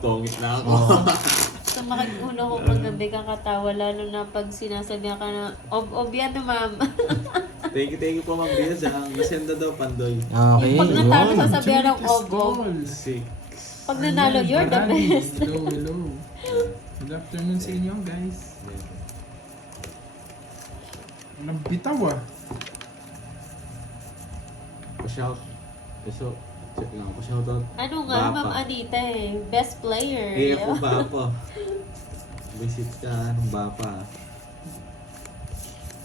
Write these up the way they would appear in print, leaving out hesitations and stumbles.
tongit na ako. Sumakit ulo ko paggabi kakatawa, lalo na pag sinasabihan ka na, ob yan na ma'am. Thank you po Ma'am Biaz. Nasenda daw Pandoy. Okay. Pag natalo yun. sasabihan ng ob. Six. Pag nanalo, you're the best. Hello. Good afternoon sa inyo, guys. Walang bitaw ah. Pa-shout. So, check lang. Pa-shout out. Ano nga, Bapa. Ma'am Anita eh, best player. Kaya po Bapa. Visit ka ng Bapa.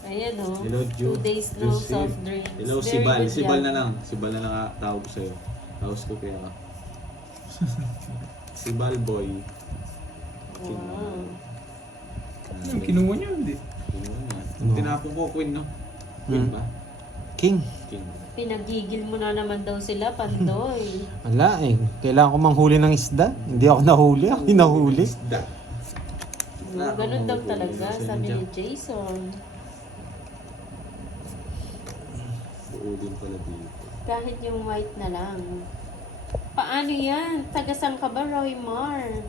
Ayan o, Hello, Ju. 2 days no Joseph. soft drinks. Hello, Very Sibal. good Sibal job. na lang. Sibal na lang tawag ko sa'yo. Tawag ko kaya ka. Sibal boy. Wow. Yung kinuha niyo, hindi. Tinapon ko, Queen, no? Queen ba? King. King. Pinagigil mo na naman daw sila, Pandoy. Wala eh. Kailangan ko manghuli ng isda. Hindi ako nahuli. Ako yung nahuli. Isda. Ganun daw talaga, sabi ni Jason. Buudin pala dito. Kahit yung white na lang. Paano yan? Tagasang ka ba, Roy Mar?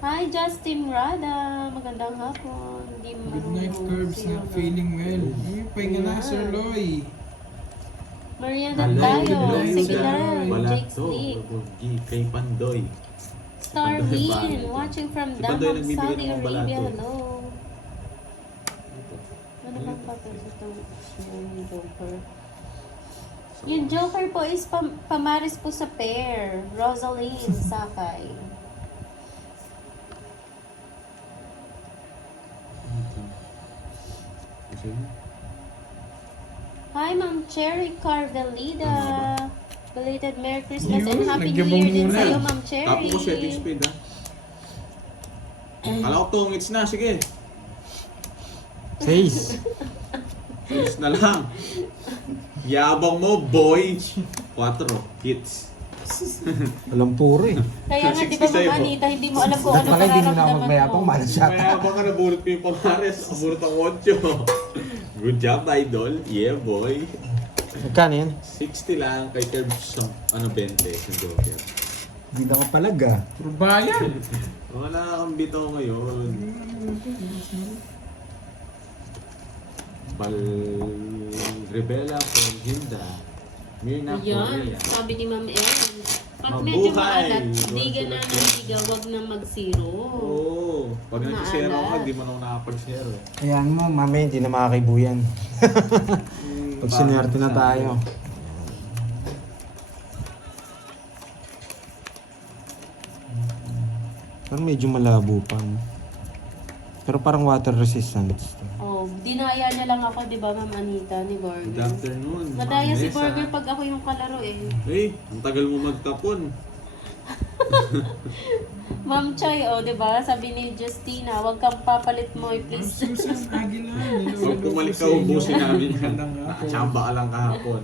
Hi, Justin Rada. Magandang hapon. Hindi Midnight marunong Curbs sino not ba? feeling well. Ay, pahinga na, Sir Loy. Mariana Hello, tayo. hello, Sige sir. lang. Wala Jake to. Sleep. Kay Pandoy. Starwin, watching from Si Pandoy Damam, nagbibigay Saudi ng mga balato. Arabia. Hello. Ano bang papel sa itong yung Joker? Yung Joker po is pamaris po sa pair. Rosaline Sakay. Hi, Ma'am Cherry Carvelida. Belated Merry Christmas and Yun, Happy New nagyabang Year din muna. sa'yo, Ma'am Cherry. Tapo ko setting speed, ha? Kala ko tungits na, sige. 6. Tungits na lang. Yabang mo, boy. 4 hits. Walang puro eh. Kaya nga, di ba, 60 sa'yo Ma'am po. Anita, hindi mo alam kung ano Pala hindi mo na ako nararamdaman magmayabang. mo. Malas siya. Mayabang ka na, bulot mo yung pamares. Bulot ang 8. Good job, idol. Yeah, boy. Magkano yan? 60 lang kay Curb sa 20 sa Joker. Hindi na kapalag ah. Puro bayan. Wala kang bitaw ngayon. Bal Rebella from Hilda. Mirna Ayan, Correa. sabi ni Ma'am Ellen. Pag Mabuhay! medyo maalat, diga na ng diga, wag na mag-zero. Oo. Pag nag-share ako, Maalat. di mo na ako nakapag-share. Eh. Ayan mo, mami, hindi na makakaibuyan. Pag sinerte na tayo. Parang medyo malabo pa. No? Pero parang water resistance. Oh, dinaya niya lang ako, di ba, Ma'am Anita, ni Good Borger. afternoon. Nadaya si Vanessa. Borger pag ako yung kalaro eh. Hey, ang tagal mo magtapon. Ma'am Choy, oh, di ba? Sabi ni Justina, wag kang papalit mo, please. Susan Aguilar. Pag tumalik ka, ubusin namin yan. Magandang hapon. Nakachamba ka lang kahapon.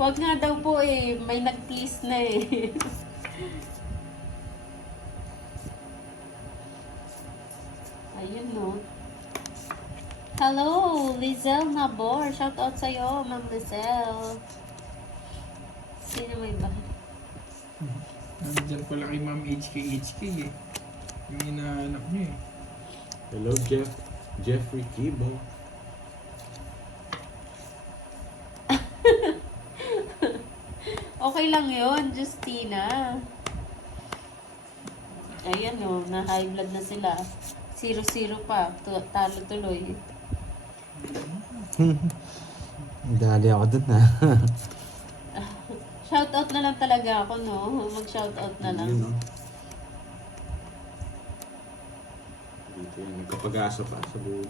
Wag nga daw po eh, may nag-please na eh. Ayun no. Hello, Lizelle Nabor. Shout out sa'yo, Ma'am Lizelle. Sino may ba? Nandiyan pala kay Ma'am HK eh. Yung inaanak niyo eh. Hello, Jeffrey Kibo. Okay lang yun, Justina. Ayan no, na high blood na sila. 0-0 pa, talo tuloy. Dali ako dun na. Shoutout na lang talaga ako, no? Mag-shoutout na lang. Yun, no? Dito yan, nagkapag-asa pa sa buo.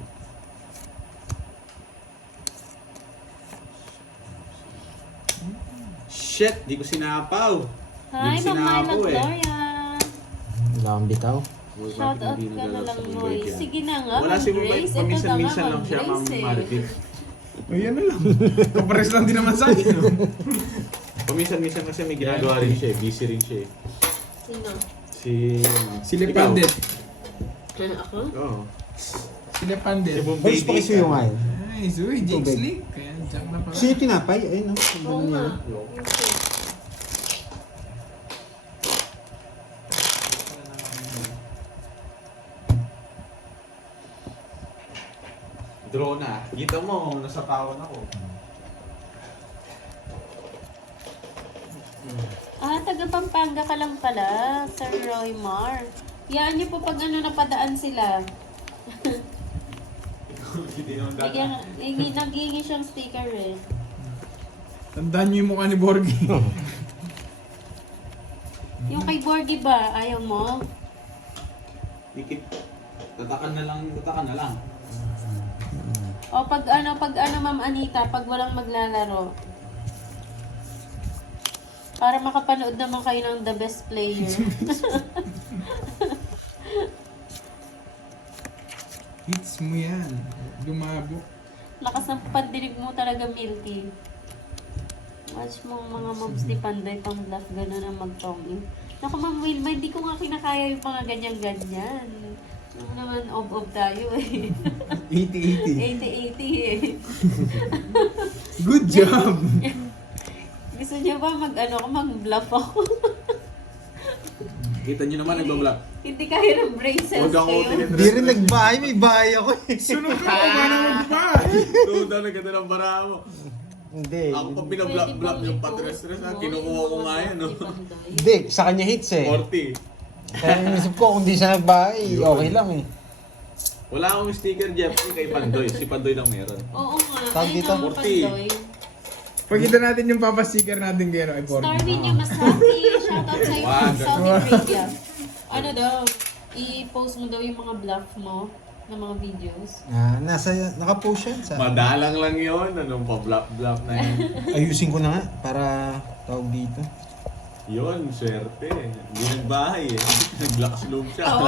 Shit, di ko sinapaw. Hi, Di ko Ma'am Myla sinapaw eh. Gloria. Wala akong bitaw. Shoutout ka na lang, Noy. Sige na nga, Wala Ma'am si Ma'am Grace. Ito na nga, paminsan-minsan lang Ma'am siya, Ma'am Grace eh. Marvin. O yan na lang. Kapares lang din naman sa akin. No? Paminsan-minsan kasi may ginagawa rin siya, busy rin siya. Sino? Si... Sila Ikaw. Pandit. Ako? Oo. Sila Pandit. Si Bombay Boys, pakisuyo nga yun. Ay, Nice. Uy, Jake Tubig. Slick. Kaya jack na pala. Gusto niyo tinapay? Ayun, no? Ang Oo dami nga. niya. Draw na. Kita mo, nasa tawon ako. Ah, taga Pampanga ka lang pala, Sir Roy Mar. Yan niyo po pag ano napadaan sila. Hindi naman Bigyan, naghihingi siyang sticker eh. Tandaan niyo yung mukha ni Borgie. Yung kay Borgie ba, ayaw mo? Dikit. Tatakan na lang. O pag ano Ma'am Anita, pag walang maglalaro. Para makapanood naman kayo ng the best player. Hits mo yan. Lumabo. Lakas ng pandinig mo talaga, Milky. Watch mo ang mga mobs ni Panday pang bluff, gano'n ang mag-tongue. Naku, Ma'am Wilma, hindi ko nga kinakaya yung mga ganyan-ganyan. Yung naman, ob-ob tayo eh. 80-80. 80-80 eh. Good job! Gusto niyo ba mag-bluff ako? Kita nyo naman, nagbablog. Hindi kaya ng braces Huwag ako kayo. tingin. Hindi rin nagbahay, may bahay ako eh. Sunod ka pa na mag-buy! Tuda na ganda ng bara mo. Hindi. Ako pa binablap yung patres-tres ha. Kinukuha ko nga yan, no? Hindi, sa kanya hits eh. 40. Kaya inisip ko kung di siya nagbahay, okay lang eh. Wala akong sticker, Jeffrey, kay Pandoy. Si Pandoy lang meron. Oo nga. Tawag Ay, dito? nga, 40. Pandoy. Pakita natin yung papasticker natin kayo ay Borgie. Starvin niya mas happy. Shoutout sa'yo Wag. from Saudi Arabia. Ano daw, i-post mo daw yung mga bluff mo na mga videos. Nakapost yan sa... Madalang lang yun. Anong pa-blap-blap na yun. Ayusin ko na nga para tawag dito. Yun, swerte. Hindi nagbahay eh. Naglakas loob siya. Tawa